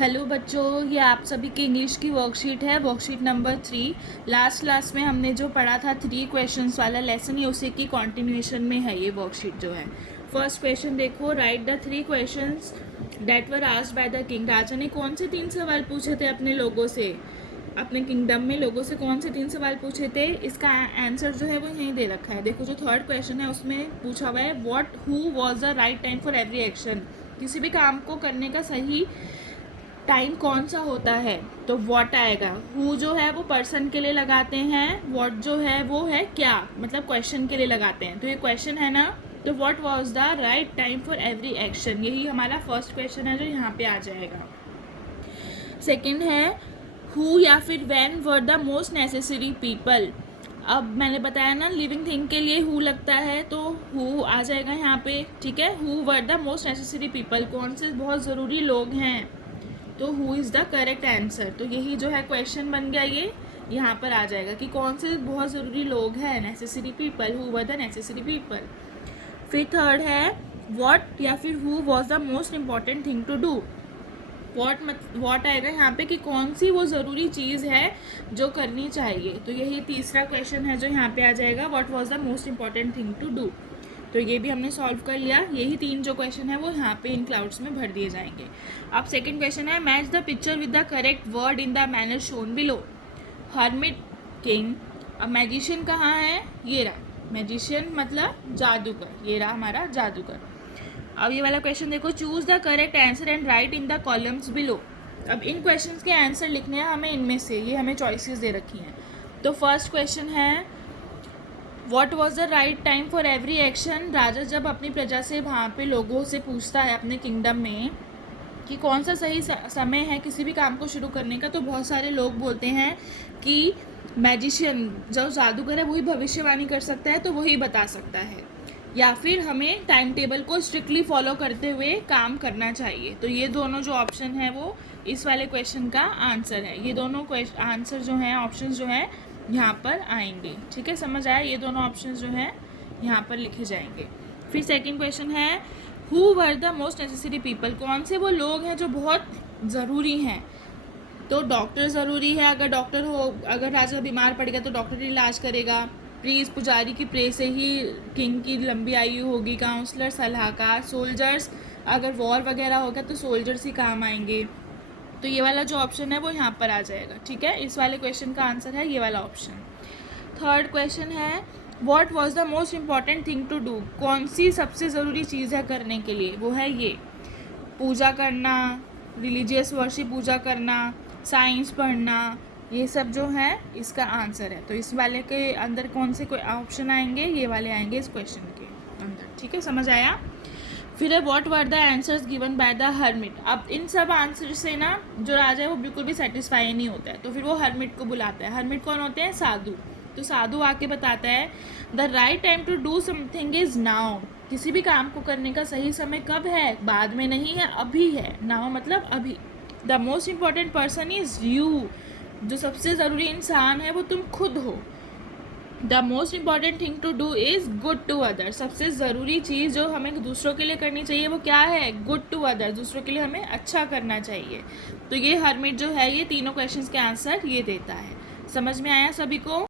Hello बच्चों, ये आप सभी की इंग्लिश की वर्कशीट है, वर्कशीट नंबर 3। लास्ट क्लास में हमने जो पढ़ा था 3 क्वेश्चंस वाला लेसन, ये उसी की कंटिन्यूएशन में है ये वर्कशीट जो है। फर्स्ट क्वेश्चन देखो, write the 3 questions that were asked by the king. राजा ने कौन से 3 सवाल पूछे थे अपने लोगों से, अपने किंगडम में लोगों से कौन से 3 सवाल पूछे थे। इसका आंसर जो है वो यहीं दे रखा है। देखो जो थर्ड क्वेश्चन है उसमें पूछा हुआ है what who was the right time for every action. किसी भी काम को करने का सही टाइम कौन सा होता है, तो व्हाट आएगा। हु जो है वो पर्सन के लिए लगाते हैं, व्हाट जो है वो है क्या, मतलब क्वेश्चन के लिए लगाते हैं। तो ये क्वेश्चन है ना, तो what was the right time for every action, यही हमारा फर्स्ट क्वेश्चन है जो यहाँ पे आ जाएगा। सेकंड है हु या फिर when were the most necessary people. अब मैंने बताया ना लिविंग थिंग के लिए हु लगता है, तो हु आ जाएगा यहाँ पे, ठीक है। Who were the most necessary people, कौन से बहुत ज़रूरी लोग हैं, तो who is the correct answer. तो यही जो है क्वेश्चन बन गया, ये यहाँ पर आ जाएगा कि कौन से बहुत ज़रूरी लोग हैं, necessary people, who were the necessary people. फिर थर्ड है व्हाट या फिर who was the most important thing to do. What आएगा यहाँ पे कि कौन सी वो ज़रूरी चीज़ है जो करनी चाहिए। तो यही तीसरा क्वेश्चन है जो यहाँ पे आ जाएगा, what was the most important thing to do. तो ये भी हमने सॉल्व कर लिया। यही 3 जो क्वेश्चन है वो यहाँ पे इन क्लाउड्स में भर दिए जाएंगे। अब सेकंड क्वेश्चन है match the picture with the correct word in the manner shown below. Hermit king. अब मैजिशियन कहाँ है, ये रहा मैजिशियन, मतलब जादूगर, ये रहा हमारा जादूगर। अब ये वाला क्वेश्चन देखो, choose the correct answer and right in the columns below. अब इन क्वेश्चंस के आंसर लिखने हैं हमें इनमें से, ये हमें चॉइसेस दे रखी हैं। तो फर्स्ट क्वेश्चन है what was the right time for every action. राजा जब अपनी प्रजा से, वहाँ पे लोगों से पूछता है अपने किंगडम में कि कौन सा सही समय है किसी भी काम को शुरू करने का, तो बहुत सारे लोग बोलते हैं कि मैजिशियन जो जादूगर है वही भविष्यवाणी कर सकता है, तो वही बता सकता है, या फिर हमें टाइम टेबल को स्ट्रिक्टली फॉलो करते हुए काम करना चाहिए। तो ये दोनों जो ऑप्शन है वो इस वाले क्वेश्चन का आंसर है। ये दोनों आंसर जो हैं, ऑप्शन जो हैं यहाँ पर आएंगे, ठीक है, समझ आया। ये दोनों ऑप्शन जो हैं यहाँ पर लिखे जाएंगे। फिर सेकंड क्वेश्चन है who were the most necessary people, कौन से वो लोग हैं जो बहुत ज़रूरी हैं। तो डॉक्टर ज़रूरी है, अगर डॉक्टर हो, अगर राजा बीमार पड़ गया तो डॉक्टर इलाज करेगा। प्रीस्ट पुजारी की प्रे से ही किंग की लंबी आयु होगी। काउंसलर सलाहकार, सोल्जर्स अगर वॉर वगैरह होगा तो सोल्जर्स ही काम आएंगे। तो ये वाला जो ऑप्शन है वो यहाँ पर आ जाएगा, ठीक है। इस वाले क्वेश्चन का आंसर है ये वाला ऑप्शन। थर्ड क्वेश्चन है what was the most important thing to do, कौन सी सबसे ज़रूरी चीज़ है करने के लिए, वो है ये पूजा करना, रिलीजियस वर्शिप पूजा करना, साइंस पढ़ना, ये सब जो है इसका आंसर है। तो इस वाले के अंदर कौन से कोई ऑप्शन आएंगे, ये वाले आएंगे इस क्वेश्चन के अंदर, ठीक है, समझ आया। फिर है what were the answers given by the hermit. अब इन सब आंसर से ना जो राजा है वो बिल्कुल भी सेटिस्फाई नहीं होता है, तो फिर वो हर्मिट को बुलाता है। हर्मिट कौन होते हैं, साधु। तो साधु आके बताता है the right time to do something is now. किसी भी काम को करने का सही समय कब है, बाद में नहीं है, अभी है। नाउ मतलब अभी। The most important person is you, जो सबसे ज़रूरी इंसान है वो तुम खुद हो। The most important thing to do is good to other, सबसे ज़रूरी चीज़ जो हमें दूसरों के लिए करनी चाहिए वो क्या है, गुड टू अदर, दूसरों के लिए हमें अच्छा करना चाहिए। तो ये हर्मिट जो है ये तीनों क्वेश्चंस के आंसर ये देता है। समझ में आया सभी को।